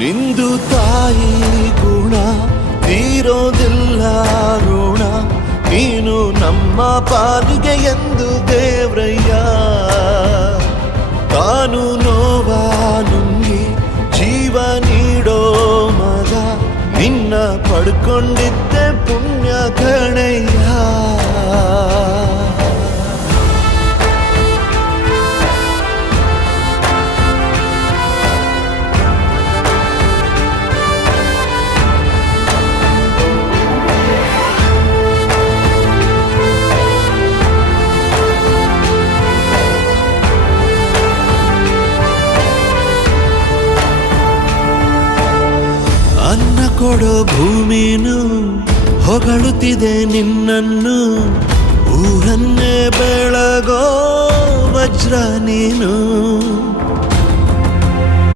ನಿಂದು ತಾಯಿ ಗುಣ ತೀರೋದಿಲ್ಲ ಋಣ, ನೀನು ನಮ್ಮ ಪಾಲಿಗೆ ಎಂದು ದೇವ್ರಯ್ಯ. ತಾನು ನೋವ ನುಂಗಿ ಜೀವ ನೀಡೋ ಮಗ, ನಿನ್ನ ಪಡ್ಕೊಂಡಿದ್ದೆ ಪುಣ್ಯ ಗಣಯ್ಯ. ಅನ್ನ ಕೊಡೋ ಭೂಮಿನು ಹೊಗಳುತ್ತಿದೆ ನಿನ್ನನ್ನು, ಊರನ್ನೇ ಬೆಳಗೋ ವಜ್ರ ನೀನು.